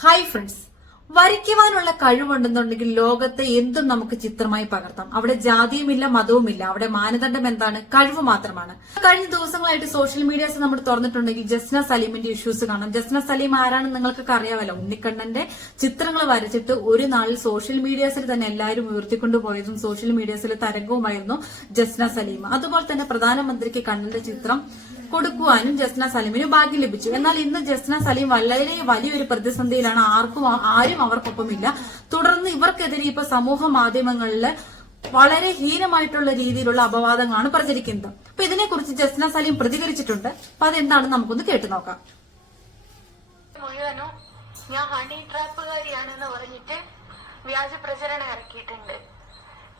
Hi friends വരയ്ക്കുവാനുള്ള കഴിവുണ്ടെന്നുണ്ടെങ്കിൽ ലോകത്തെ എന്തും നമുക്ക് ചിത്രമായി പകർത്താം. അവിടെ ജാതിയുമില്ല മതവുമില്ല. അവിടെ മാനദണ്ഡം എന്താണ്? കഴിവ് മാത്രമാണ്. കഴിഞ്ഞ ദിവസങ്ങളായിട്ട് സോഷ്യൽ മീഡിയാസ് നമ്മൾ തുറന്നിട്ടുണ്ടെങ്കിൽ ജസ്ന സലീമിന്റെ ഇഷ്യൂസ് കാണാം. ജസ്ന സലീം ആരാണെന്ന് നിങ്ങൾക്കൊക്കെ അറിയാമല്ലോ? ഉണ്ണിക്കണ്ണന്റെ ചിത്രങ്ങൾ വരച്ചിട്ട് ഒരു നാളിൽ സോഷ്യൽ മീഡിയാസിൽ തന്നെ എല്ലാവരും ഉയർത്തിക്കൊണ്ടുപോയതും സോഷ്യൽ മീഡിയാസിൽ തരംഗവുമായിരുന്നു ജസ്ന സലീം. അതുപോലെ തന്നെ പ്രധാനമന്ത്രിക്ക് കണ്ണന്റെ ചിത്രം കൊടുക്കുവാനും ജസ്ന സലീമിന് ഭാഗ്യം ലഭിച്ചു. എന്നാൽ ഇന്ന് ജസ്ന സലീം വളരെ വലിയൊരു പ്രതിസന്ധിയിലാണ് ആർക്കും ആരും അവർക്കൊപ്പമില്ല. തുടർന്ന് ഇവർക്കെതിരെ ഇപ്പൊ സമൂഹ മാധ്യമങ്ങളിൽ വളരെ ഹീനമായിട്ടുള്ള രീതിയിലുള്ള അപവാദങ്ങളാണ് പ്രചരിക്കുന്നത്. അപ്പൊ ഇതിനെക്കുറിച്ച് ജസ്ന സലീം പ്രതികരിച്ചിട്ടുണ്ട്. അപ്പൊ അതെന്താണെന്ന് നമുക്കൊന്ന് കേട്ടു നോക്കാം. ഞാൻ ഹണി ട്രാപ്പുകാരിയാണെന്ന് പറഞ്ഞിട്ട് വ്യാജ പ്രചരണം ഇറക്കിയിട്ടുണ്ട്.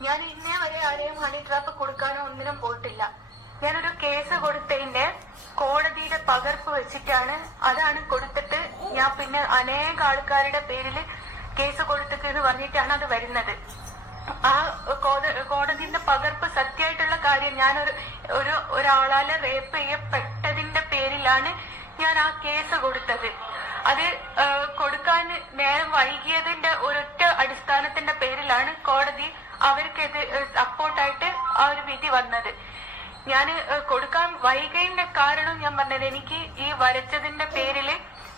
ഞാൻ ഇന്നേ വരെ ആരെയും ഹണി ട്രാപ്പ് കൊടുക്കാനോ ഒന്നിനും പോയിട്ടില്ല. ഞാനൊരു കേസ് കൊടുത്തതിന്റെ കോടതിയുടെ പകർപ്പ് വെച്ചിട്ടാണ് അതാണ് കൊടുത്തിട്ട് ഞാൻ പിന്നെ അനേക ആൾക്കാരുടെ പേരിൽ കേസ് കൊടുത്തിട്ട് എന്ന് പറഞ്ഞിട്ടാണ് അത് വരുന്നത്. ആ കോട- കോടതിന്റെ പകർപ്പ് സത്യമായിട്ടുള്ള കാര്യം ഞാനൊരു ഒരു ഒരാളാൽ റേപ്പ് ചെയ്യപ്പെട്ടതിന്റെ പേരിലാണ് ഞാൻ ആ കേസ് കൊടുത്തത്. അത് കൊടുക്കാൻ നേരം വൈകിയതിന്റെ ഒരൊറ്റ അടിസ്ഥാനത്തിന്റെ പേരിലാണ് കോടതി അവർക്കത് സപ്പോർട്ടായിട്ട് ആ ഒരു വിധി വന്നത്. ഞാൻ കൊടുക്കാൻ വൈകിയതിന്റെ കാരണം ഞാൻ പറഞ്ഞത് എനിക്ക് ഈ വരച്ചതിന്റെ പേരിൽ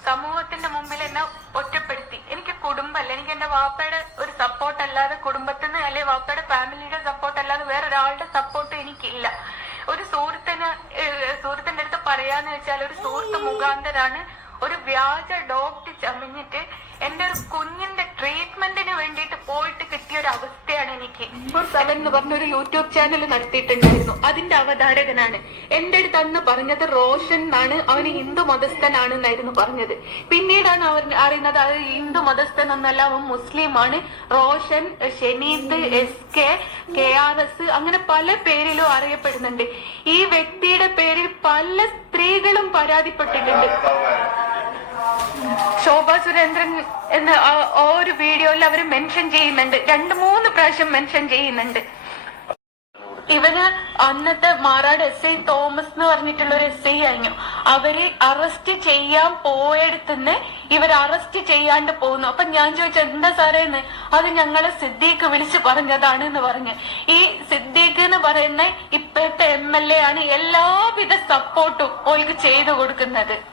സമൂഹത്തിന്റെ മുമ്പിൽ എന്നെ ഒറ്റപ്പെടുത്തി. എനിക്ക് കുടുംബമല്ല. എനിക്ക് എന്റെ വാപ്പയുടെ ഒരു സപ്പോർട്ട് അല്ലാതെ കുടുംബത്തിൽ നിന്ന് അല്ലെ വാപ്പയുടെ ഫാമിലിയുടെ സപ്പോർട്ട് അല്ലാതെ വേറെ ഒരാളുടെ സപ്പോർട്ട് എനിക്കില്ല. ഒരു സുഹൃത്തിന് സുഹൃത്തിന്റെ അടുത്ത് പറയാന്ന് വെച്ചാൽ ഒരു സുഹൃത്ത് മുഖാന്തരാണ് ഒരു വ്യാജ ഡോക്ടർ ചമഞ്ഞിട്ട് എന്റെ ഒരു കുഞ്ഞിന്റെ ട്രീറ്റ്മെന്റിന് വേണ്ടിയിട്ട് പോയിട്ട് കിട്ടിയ ഒരു അവസ്ഥയാണ് എനിക്ക്. സെവൻ എന്ന് പറഞ്ഞ ഒരു യൂട്യൂബ് ചാനൽ നടത്തിയിട്ടുണ്ടായിരുന്നു. അതിന്റെ അവതാരകനാണ്. എന്റെ അടുത്ത് അന്ന് പറഞ്ഞത് റോഷൻ എന്നാണ്. അവന് ഹിന്ദു മതസ്ഥനാണെന്നായിരുന്നു പറഞ്ഞത്. പിന്നീടാണ് അവർ അറിയുന്നത് അത് ഹിന്ദു മതസ്ഥൻ എന്നല്ല അവൻ മുസ്ലിമാണ്. Roshan Shenith S K K R S അങ്ങനെ പല പേരിലും അറിയപ്പെടുന്നുണ്ട്. ഈ വ്യക്തിയുടെ പേരിൽ പല സ്ത്രീകളും പരാതിപ്പെട്ടിട്ടുണ്ട്. ശോഭ സുരേന്ദ്രൻ എന്ന ആ- ഒരു വീഡിയോയിൽ അവർ മെൻഷൻ ചെയ്യുന്നുണ്ട്. രണ്ട് മൂന്ന് പ്രാവശ്യം മെൻഷൻ ചെയ്യുന്നുണ്ട്. ഇവന് അന്നത്തെ മാറാട് എസ് ഐ തോമസ് എന്ന് പറഞ്ഞിട്ടുള്ള ഒരു എസ് ഐ ആയിരുന്നു. അവരെ അറസ്റ്റ് ചെയ്യാൻ പോയെടുത്തുനിന്ന് ഇവർ അറസ്റ്റ് ചെയ്യാണ്ട് പോകുന്നു. അപ്പൊ ഞാൻ ചോദിച്ചു എന്താ സാറേ എന്ന്? അത് ഞങ്ങളെ സിദ്ദീഖ് വിളിച്ച് പറഞ്ഞതാണ് എന്ന് പറഞ്ഞ്. ഈ സിദ്ദീഖ് എന്ന് പറയുന്ന ഇപ്പോഴത്തെ എം എൽ എ ആണ് എല്ലാവിധ സപ്പോർട്ടും ഓൾക്ക് ചെയ്തു കൊടുക്കുന്നത്.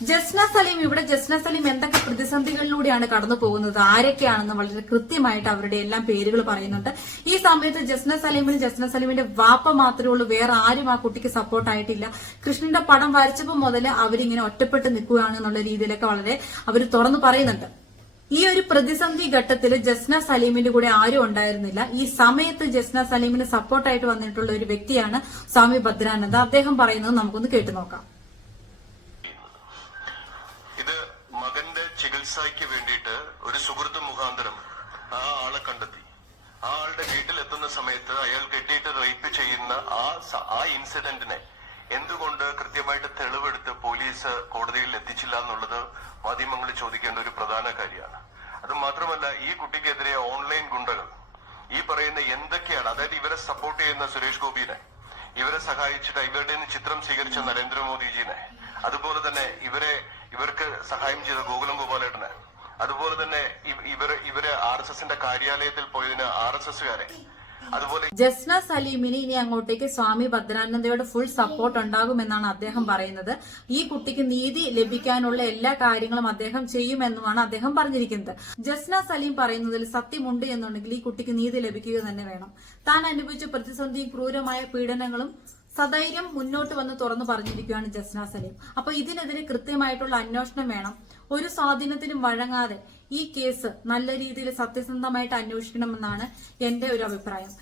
ജസ്ന സലീം ഇവിടെ ജസ്ന സലീം എന്തൊക്കെ പ്രതിസന്ധികളിലൂടെയാണ് കടന്നു പോകുന്നത്? ആരൊക്കെയാണെന്ന് വളരെ കൃത്യമായിട്ട് അവരുടെ എല്ലാം പേരുകൾ പറയുന്നുണ്ട്. ഈ സമയത്ത് ജസ്ന സലീമിന് ജസ്ന സലീമിന്റെ വാപ്പ മാത്രമേ ഉള്ളൂ. വേറെ ആരും ആ കുട്ടിക്ക് സപ്പോർട്ടായിട്ടില്ല കൃഷ്ണന്റെ പടം വരച്ചപ്പോൾ മുതൽ അവരിങ്ങനെ ഒറ്റപ്പെട്ട് നിൽക്കുകയാണ് എന്നുള്ള രീതിയിലൊക്കെ വളരെ അവർ തുറന്നു പറയുന്നുണ്ട്. ഈ ഒരു പ്രതിസന്ധി ഘട്ടത്തിൽ ജസ്ന സലീമിന്റെ കൂടെ ആരും ഉണ്ടായിരുന്നില്ല. ഈ സമയത്ത് ജസ്ന സലീമിന് സപ്പോർട്ടായിട്ട് വന്നിട്ടുള്ള ഒരു വ്യക്തിയാണ് സ്വാമി ഭദ്രാനന്ദ. അദ്ദേഹം പറയുന്നത് നമുക്കൊന്ന് കേട്ടു നോക്കാം. സമയത്ത് അയാൾ കെട്ടിയിട്ട് റേപ്പ് ചെയ്യുന്ന ആ ആ ഇൻസിഡന്റിനെ എന്തുകൊണ്ട് കൃത്യമായിട്ട് തെളിവെടുത്ത് പോലീസ് കോടതിയിൽ എത്തിച്ചില്ല എന്നുള്ളത് മാധ്യമങ്ങൾ ചോദിക്കേണ്ട ഒരു പ്രധാന കാര്യമാണ്. അത് മാത്രമല്ല ഈ കുട്ടിക്കെതിരെ ഓൺലൈൻ ഗുണ്ടകൾ ഈ പറയുന്ന എന്തൊക്കെയാണ് അതായത് ഇവരെ സപ്പോർട്ട് ചെയ്യുന്ന സുരേഷ് ഗോപിനെ ഇവരെ സഹായിച്ചിട്ട് ഇവരുടെ നിന്ന് ചിത്രം സ്വീകരിച്ച നരേന്ദ്രമോദിജിനെ അതുപോലെ തന്നെ ഇവരെ ഇവർക്ക് സഹായം ചെയ്ത ഗോകുലം ഗോപാലേട്ടനെ അതുപോലെ തന്നെ ഇവർ ഇവർ ആർ എസ് എസിന്റെ കാര്യാലയത്തിൽ പോയതിന് ആർ എസ് എസുകാരെ അതുപോലെ ജസ്ന സലീമിന് ഇനി അങ്ങോട്ടേക്ക് സ്വാമി ഭദ്രാനന്ദയുടെ ഫുൾ സപ്പോർട്ട് ഉണ്ടാകുമെന്നാണ് അദ്ദേഹം പറയുന്നത്. ഈ കുട്ടിക്ക് നീതി ലഭിക്കാനുള്ള എല്ലാ കാര്യങ്ങളും അദ്ദേഹം ചെയ്യുമെന്നുമാണ് അദ്ദേഹം പറഞ്ഞിരിക്കുന്നത്. ജസ്ന സലീം പറയുന്നതിൽ സത്യമുണ്ട് എന്നുണ്ടെങ്കിൽ ഈ കുട്ടിക്ക് നീതി ലഭിക്കുക തന്നെ വേണം. താൻ അനുഭവിച്ച പ്രതിസന്ധിയും ക്രൂരമായ പീഡനങ്ങളും സധൈര്യം മുന്നോട്ട് വന്ന് തുറന്നു പറഞ്ഞിരിക്കുകയാണ് ജസ്ന സലീം. അപ്പൊ ഇതിനെതിരെ കൃത്യമായിട്ടുള്ള അന്വേഷണം വേണം. ഒരു സ്വാധീനത്തിനും വഴങ്ങാതെ ഈ കേസ് നല്ല രീതിയിൽ സത്യസന്ധമായിട്ട് അന്വേഷിക്കണമെന്നാണ് എന്റെ ഒരു അഭിപ്രായം.